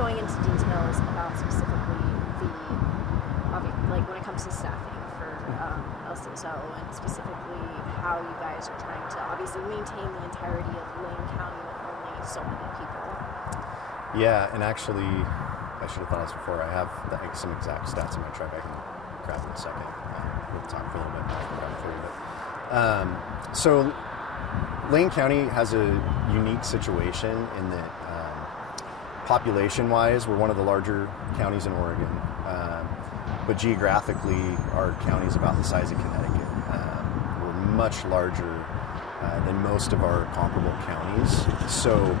going into details about specifically like when it comes to staffing for LSCO and specifically how you guys are trying to obviously maintain the entirety of Lane County with only so many people. Yeah, and actually, I should have thought of this before. I have some exact stats in my truck. I can grab in a second. We'll talk for a little bit. So Lane County has a unique situation in that population-wise, we're one of the larger counties in Oregon. But geographically, our county is about the size of Connecticut. We're much larger than most of our comparable counties. So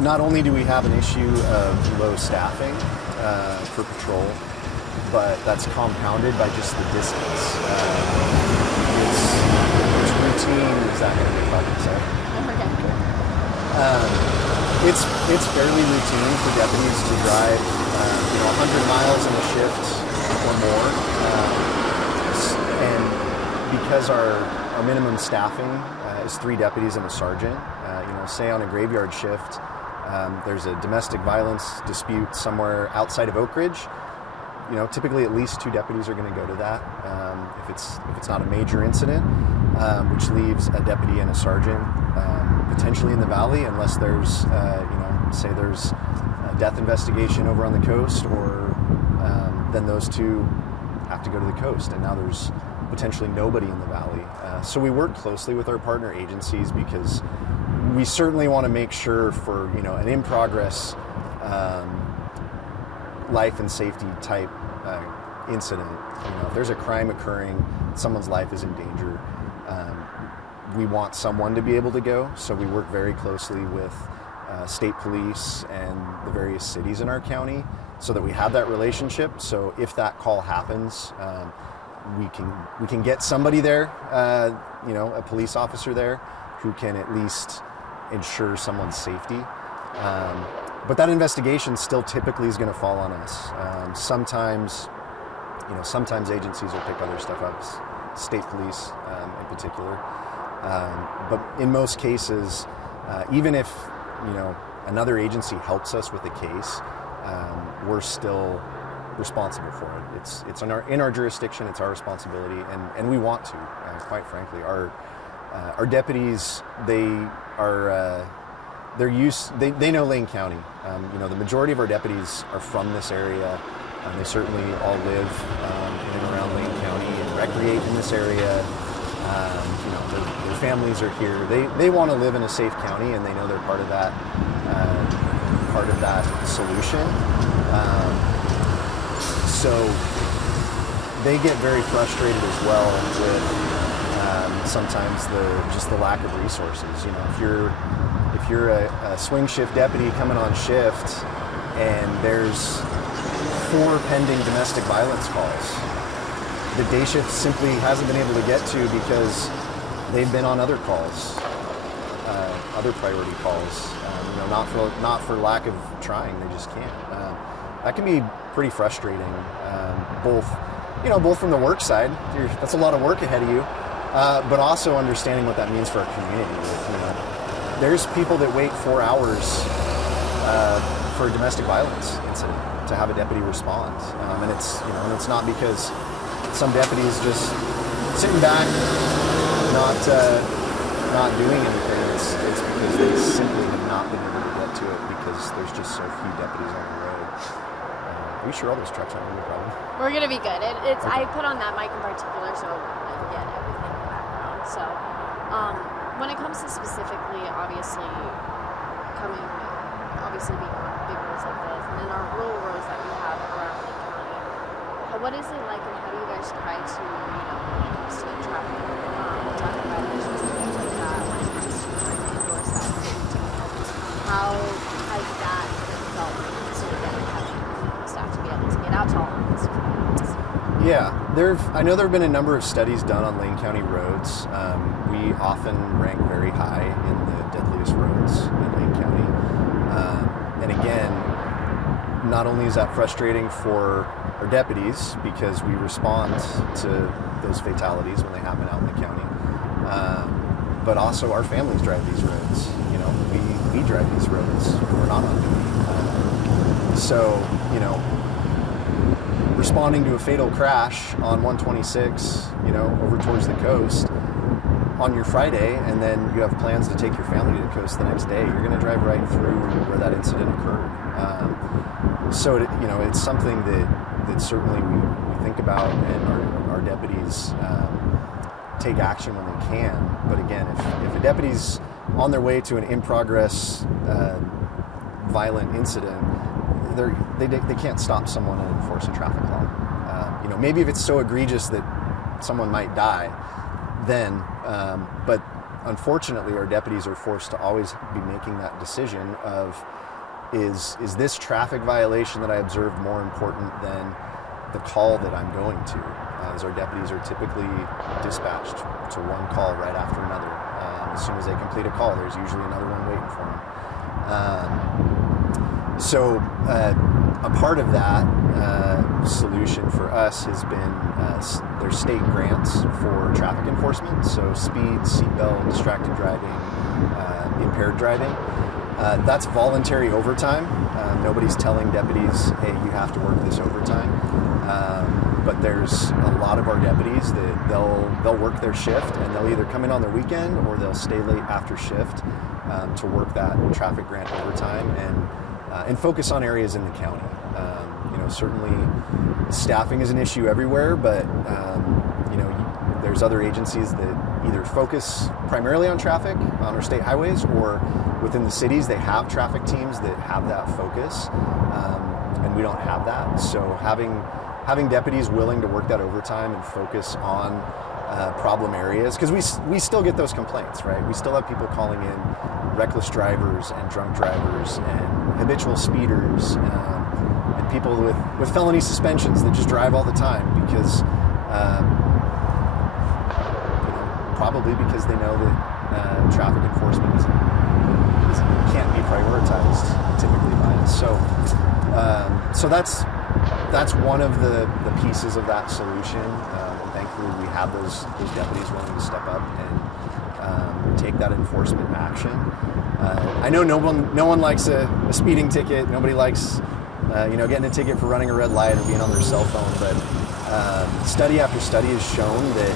not only do we have an issue of low staffing for patrol, but that's compounded by just the distance. It's routine. Is that going to be fucking said? It's fairly routine for deputies to drive 100 miles in a shift or more, and because our minimum staffing is 3 deputies and a sergeant. Say on a graveyard shift, there's a domestic violence dispute somewhere outside of Oak Ridge. Typically at least 2 deputies are going to go to that. If it's not a major incident, which leaves a deputy and a sergeant potentially in the valley, unless there's say there's a death investigation over on the coast, or then those 2 have to go to the coast, and now there's potentially nobody in the valley. So we work closely with our partner agencies because we certainly want to make sure for an in-progress life and safety type incident. If there's a crime occurring, someone's life is in danger, we want someone to be able to go. So we work very closely with state police and the various cities in our county so that we have that relationship. So if that call happens, we can get somebody there, a police officer there who can at least ensure someone's safety. But that investigation still typically is going to fall on us. Sometimes agencies will pick other stuff up, state police in particular. But in most cases, even if another agency helps us with a case, we're still responsible for it. It's in our jurisdiction. It's our responsibility, and we want to. Quite frankly, our deputies, they know Lane County. The majority of our deputies are from this area. They certainly all live in and around Lane County and recreate in this area. Their families are here. They want to live in a safe county, and they know they're part of that solution. So they get very frustrated as well with sometimes the lack of resources. If you're a swing shift deputy coming on shift and there's 4 pending domestic violence calls, the day shift simply hasn't been able to get to because they've been on other calls, other priority calls. Not for lack of trying, they just can't. That can be pretty frustrating, both from the work side. That's a lot of work ahead of you, but also understanding what that means for our community. There's people that wait 4 hours for a domestic violence incident to have a deputy respond, and it's not because some deputies just sitting back, not doing anything. It's because they simply have not been able to get to it because there's just so few deputies on the road. Are you sure all those trucks aren't going to be a problem? We're going to be good. Okay. I put on that mic in particular so I can get everything in the background. So when it comes to specifically, obviously being on big roads like this, and then our rural roads that we have around Lake County, what is it like, and how do you guys try to, when it comes to traffic, violations and things like that, when it comes to trying to endorse that safety? How has that felt sort of having staff to be able to get out to all of these different roads? Yeah, I know there have been a number of studies done on Lane County roads. We often rank very high in the deadliest roads in Lane County. And again, not only is that frustrating for our deputies because we respond to those fatalities when they happen out in the county, but also our families drive these roads. We drive these roads when we're not on duty. So, you know, responding to a fatal crash on 126, you know, over towards the coast on your Friday, and then you have plans to take your family to the coast the next day, you're going to drive right through where that incident occurred. So, you know, it's something that certainly we think about, and our deputies take action when they can. But again, if a deputy's on their way to an in-progress violent incident, they can't stop someone and enforce a traffic law. You know, maybe if it's so egregious that someone might die, then, but unfortunately our deputies are forced to always be making that decision of, is this traffic violation that I observed more important than the call that I'm going to? As our deputies are typically dispatched to one call right after another. As soon as they complete a call, there's usually another one waiting for them. So a part of that solution for us has been there's state grants for traffic enforcement, so speed, seatbelt, distracted driving, impaired driving. That's voluntary overtime. Nobody's telling deputies, hey, you have to work this overtime. But there's a lot of our deputies that they'll work their shift, and they'll either come in on their weekend or they'll stay late after shift to work that traffic grant overtime and focus on areas in the county. You know, certainly staffing is an issue everywhere, but you know, there's other agencies that either focus primarily on traffic on our state highways, or within the cities they have traffic teams that have that focus, and we don't have that. So having deputies willing to work that overtime and focus on problem areas, because we still get those complaints, right? We still have people calling in reckless drivers and drunk drivers and habitual speeders and people with felony suspensions that just drive all the time because you know, probably because they know that traffic enforcement can't be prioritized typically by us. So that's one of the pieces of that solution. And thankfully, we have those deputies willing to step up and take that enforcement action. I know no one likes a speeding ticket. Nobody likes you know, getting a ticket for running a red light or being on their cell phone. But study after study has shown that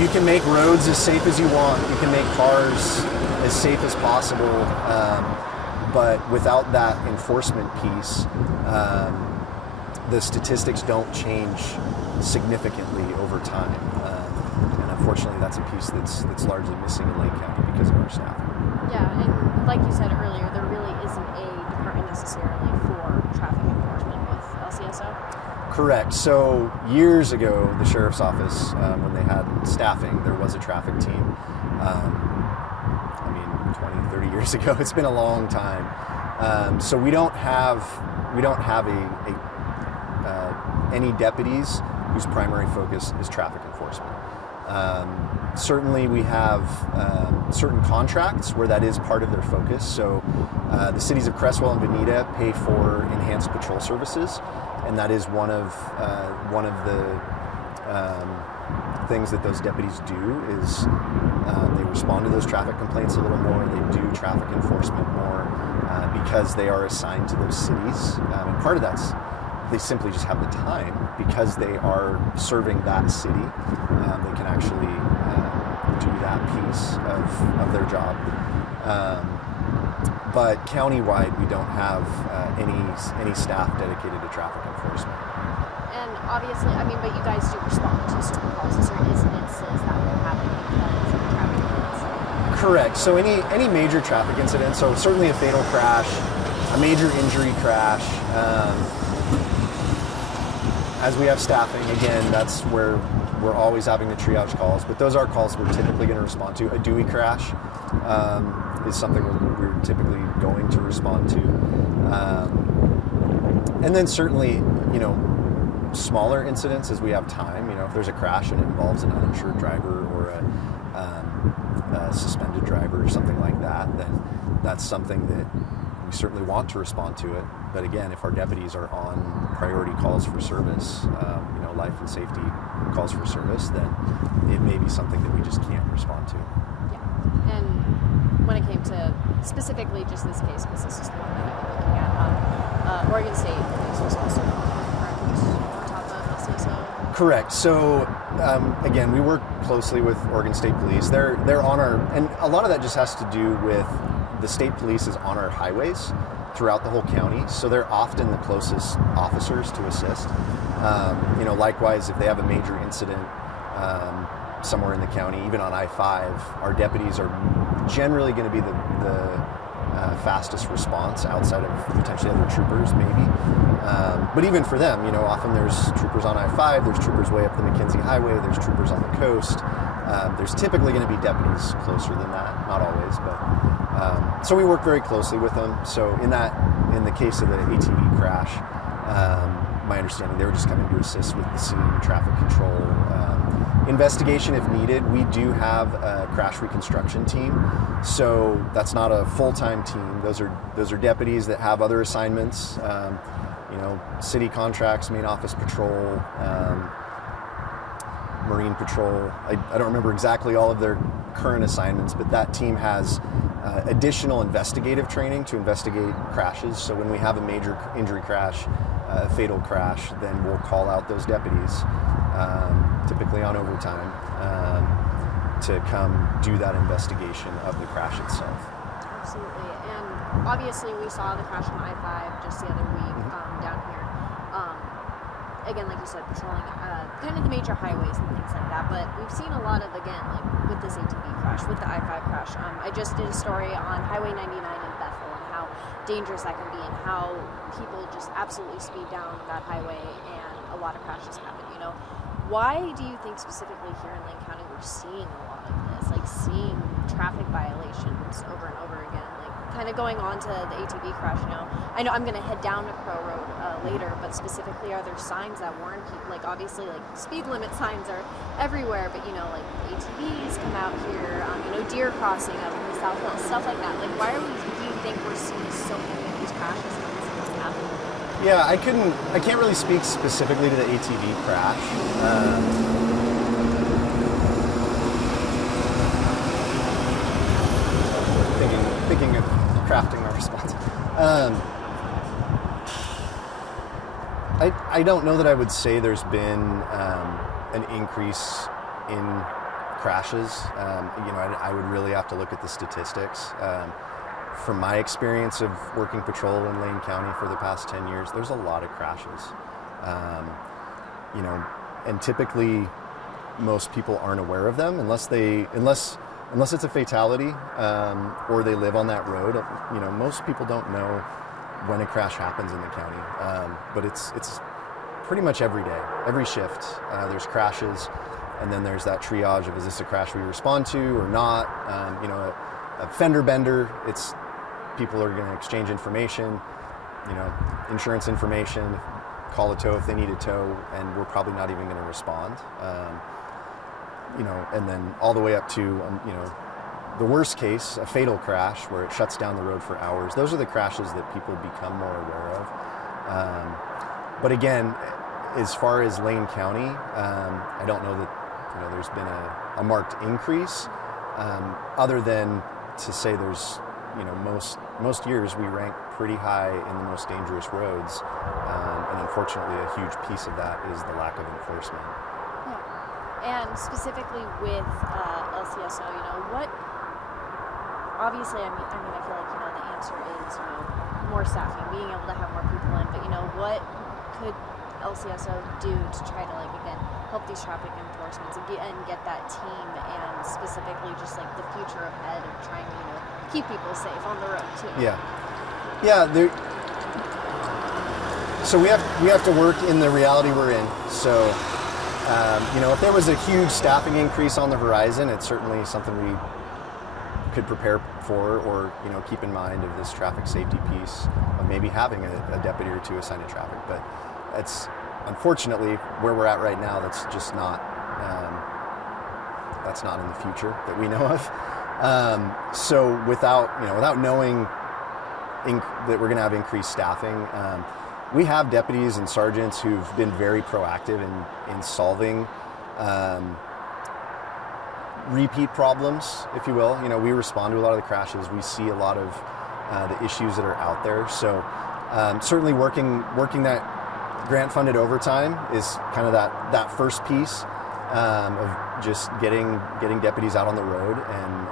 you can make roads as safe as you want. You can make cars as safe as possible. But without that enforcement piece, the statistics don't change significantly over time. And unfortunately, that's a piece that's largely missing in Lake County because of our staffing. Yeah, and like you said earlier, there really isn't a department necessarily for traffic enforcement with LCSO? Correct. So years ago, the sheriff's office, when they had staffing, there was a traffic team. 20, 30 years ago. It's been a long time. So we don't have any deputies whose primary focus is traffic enforcement. Certainly we have certain contracts where that is part of their focus. So the cities of Cresswell and Bonita pay for enhanced patrol services, and that is one of the things that those deputies do is they respond to those traffic complaints a little more, they do traffic enforcement more because they are assigned to those cities. And part of that's they simply just have the time because they are serving that city. They can actually do that piece of their job. But countywide, we don't have any staff dedicated to traffic enforcement. And obviously, but you guys do respond to certain calls, certain incidences that will happen because of traffic incidents. Correct. So any major traffic incident, so certainly a fatal crash, a major injury crash, as we have staffing, again, that's where we're always having to triage calls, but those are calls we're typically going to respond to. A Dewey crash is something we're typically going to respond to. And then certainly, smaller incidents as we have time. If there's a crash and it involves an uninsured driver or a suspended driver or something like that, then that's something that we certainly want to respond to it. But again, if our deputies are on priority calls for service, life and safety calls for service, then it may be something that we just can't respond to. Yeah. And when it came to specifically just this case, because this is the one that I'm looking at, Oregon State Police was also on top of LCSO. Correct. So again, we work closely with Oregon State Police. They're on our, and a lot of that just has to do with the state police is on our highways throughout the whole county, so they're often the closest officers to assist. Likewise, if they have a major incident somewhere in the county, even on I-5, our deputies are generally going to be the fastest response outside of potentially other troopers, maybe. But even for them, often there's troopers on I-5, there's troopers way up the McKenzie Highway, there's troopers on the coast. There's typically going to be deputies closer than that, not always, but so we work very closely with them. So in the case of the ATV crash, my understanding they were just coming to assist with the scene, traffic control, investigation if needed. We do have a crash reconstruction team, so that's not a full-time team. Those are deputies that have other assignments, city contracts, main office patrol, Marine Patrol. I don't remember exactly all of their current assignments, but that team has additional investigative training to investigate crashes. So when we have a major injury crash, a fatal crash, then we'll call out those deputies, typically on overtime, to come do that investigation of the crash itself. Absolutely. And obviously we saw the crash on I-5 just the other week down here. Again, like you said, patrolling kind of the major highways and things like that. But we've seen a lot of, again, like with this ATV crash, with the I-5 crash. I just did a story on Highway 99 in Bethel and how dangerous that can be and how people just absolutely speed down that highway and a lot of crashes happen, Why do you think specifically here in Lane County we're seeing a lot of this, like seeing traffic violations over and over again? Like kind of going on to the ATV crash, I know I'm going to head down to Crow Road later, but specifically are there signs that warn people? Like obviously like speed limit signs are everywhere, but like ATVs come out here, deer crossing up in the South Hills, stuff like that. Like why do you think we're seeing so many of these crashes and these things happening? Yeah, I can't really speak specifically to the ATV crash. Thinking of crafting my response. I don't know that I would say there's been an increase in crashes. I would really have to look at the statistics. From my experience of working patrol in Lane County for the past 10 years, there's a lot of crashes. And typically most people aren't aware of them unless it's a fatality or they live on that road. Most people don't know when a crash happens in the county, but it's pretty much every day, every shift. There's crashes, and then there's that triage of is this a crash we respond to or not? A fender bender, it's people are going to exchange information, insurance information, call a tow if they need a tow, and we're probably not even going to respond. And then all the way up to, the worst case, a fatal crash where it shuts down the road for hours. Those are the crashes that people become more aware of. But again, as far as Lane County, I don't know that there's been a marked increase, other than to say there's most years we rank pretty high in the most dangerous roads, and unfortunately a huge piece of that is the lack of enforcement. And specifically with LCSO, what? Obviously, I feel like the answer is more staffing, being able to have more people in. But what could LCSO do to try to again help these traffic enforcements and get that team, and specifically just the future ahead of trying to keep people safe on the road too? Yeah. So we have to work in the reality we're in. So. If there was a huge staffing increase on the horizon, it's certainly something we could prepare for, or keep in mind of this traffic safety piece of maybe having a deputy or two assigned to traffic. But it's unfortunately where we're at right now. That's just not in the future that we know of. So without knowing that we're going to have increased staffing. We have deputies and sergeants who've been very proactive in solving repeat problems, if you will. We respond to a lot of the crashes. We see a lot of the issues that are out there. So Certainly working that grant-funded overtime is kind of that first piece of just getting deputies out on the road and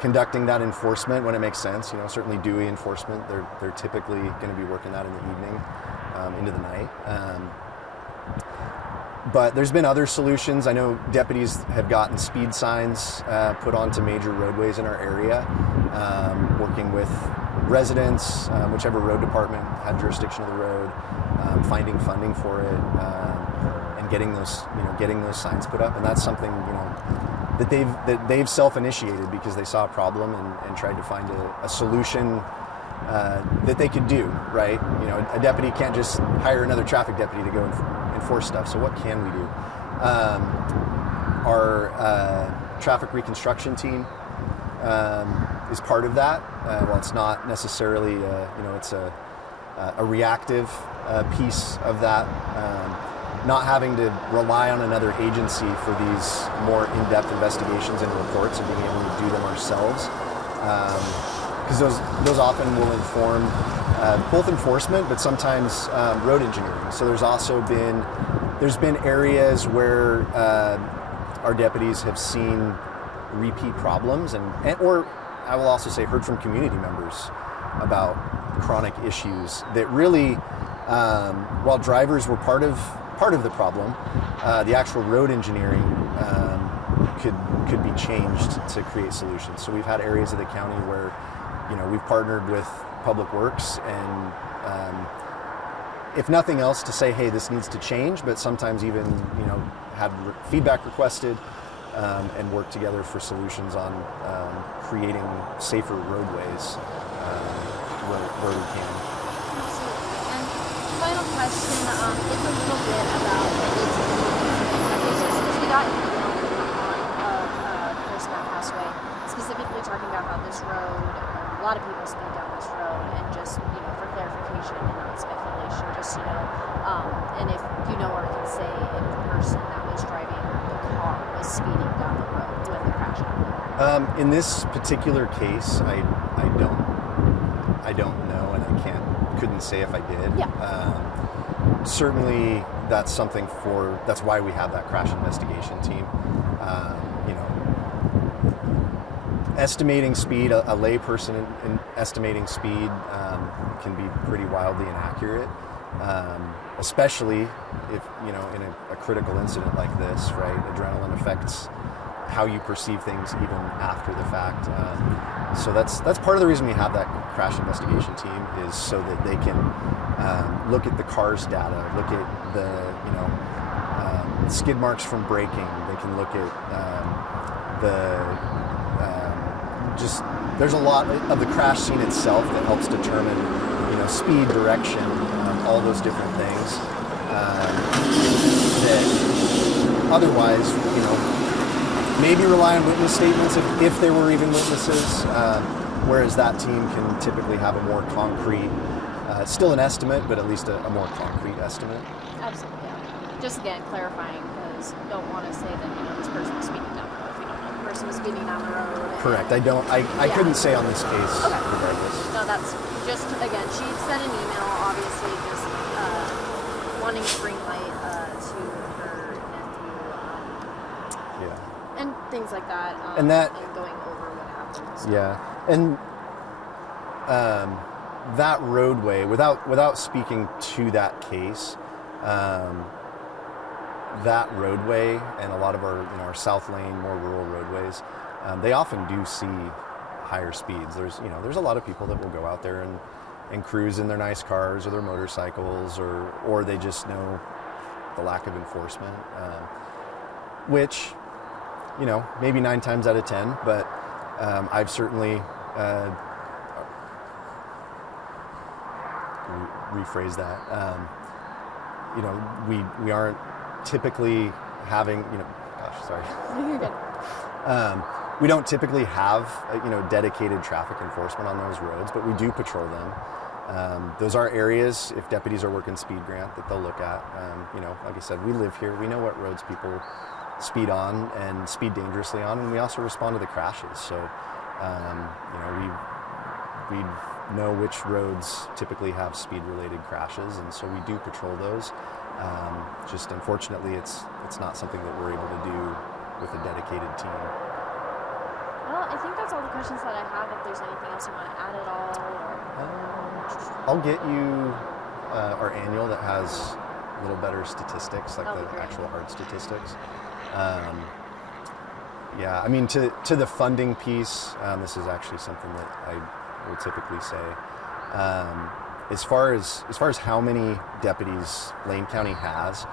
conducting that enforcement when it makes sense. Certainly Dewey enforcement, they're typically going to be working that in the evening into the night. But there's been other solutions. I know deputies have gotten speed signs put onto major roadways in our area, working with residents, whichever road department had jurisdiction of the road, finding funding for it, and getting those signs put up. And that's something that they've self-initiated because they saw a problem and tried to find a solution that they could do. Right? A deputy can't just hire another traffic deputy to go enforce stuff. So what can we do? Our traffic reconstruction team is part of that. Well, it's not necessarily, it's a reactive piece of that. Not having to rely on another agency for these more in-depth investigations and reports and being able to do them ourselves. Because those often will inform both enforcement, but sometimes road engineering. So there's been areas where our deputies have seen repeat problems or I will also say heard from community members about chronic issues that really, while drivers were part of the problem, the actual road engineering could be changed to create solutions. So we've had areas of the county where we've partnered with Public Works and if nothing else to say, hey, this needs to change, but sometimes even had feedback requested and work together for solutions on creating safer roadways where we can. Absolutely. And final question, it's a little bit about because we got on a person that passed away, specifically talking about how this road, a lot of people speed down this road, and just for clarification and not speculation, just and if or can say if the person that was driving the car was speeding down the road when the crash happened. In this particular case, I don't know, and I couldn't say if I did. Yeah. Certainly, that's why we have that crash investigation team. Estimating speed, a layperson in estimating speed can be pretty wildly inaccurate, especially if in a critical incident like this, right? Adrenaline affects how you perceive things even after the fact. So that's part of the reason we have that crash investigation team, is so that they can look at the car's data, look at the skid marks from braking. They can look at there's a lot of the crash scene itself that helps determine speed, direction, all those different things that otherwise maybe rely on witness statements if there were even witnesses, whereas that team can typically have a more concrete, still an estimate, but at least a more concrete estimate. Absolutely, yeah. Just again clarifying, because don't want to say that this person was speeding down the road if we don't know the person was speeding down the road. Correct. I couldn't say on this case. Okay. Regardless. No, that's just again. She sent an email, obviously, just wanting to bring light to her nephew. And things like that, and going over what happened. So. Yeah, and that roadway, without speaking to that case, that roadway and a lot of our South Lane, more rural roadways, they often do see higher speeds. There's a lot of people that will go out there and cruise in their nice cars or their motorcycles, or they just know the lack of enforcement, which. Maybe 9 times out of 10, but I've certainly rephrase that. We aren't typically having, sorry. You're good. We don't typically have, dedicated traffic enforcement on those roads, but we do patrol them. Those are areas, if deputies are working speed grant, that they'll look at. Like I said, we live here. We know what roads people speed on and speed dangerously on, and we also respond to the crashes. So, we know which roads typically have speed-related crashes, and so we do patrol those. Just unfortunately, it's not something that we're able to do with a dedicated team. Well, I think that's all the questions that I have. If there's anything else you want to add at all, I'll get you our annual that has a little better statistics, like the actual hard statistics. Yeah, I mean, to the funding piece, this is actually something that I will typically say. As far as how many deputies Lane County has,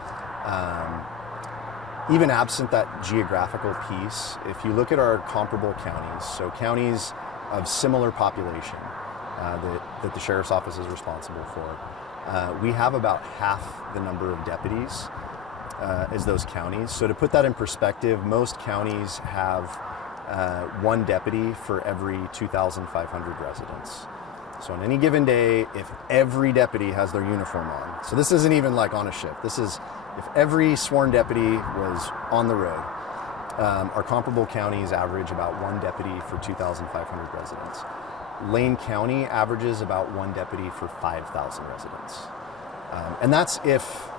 even absent that geographical piece, if you look at our comparable counties, so counties of similar population that the sheriff's office is responsible for, we have about half the number of deputies as those counties. So to put that in perspective, most counties have one deputy for every 2,500 residents. So on any given day, if every deputy has their uniform on, so this isn't even like on a shift, this is if every sworn deputy was on the road, our comparable counties average about one deputy for 2,500 residents. Lane County averages about one deputy for 5,000 residents. And that's if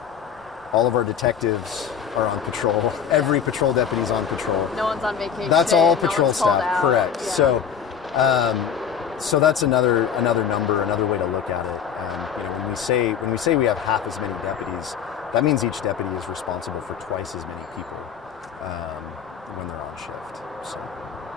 all of our detectives are on patrol, every patrol deputy's on patrol. No one's on vacation. That's all patrol staff, out. correct. Yeah. So that's another number, another way to look at it. When we say we have half as many deputies, that means each deputy is responsible for twice as many people when they're on shift. So.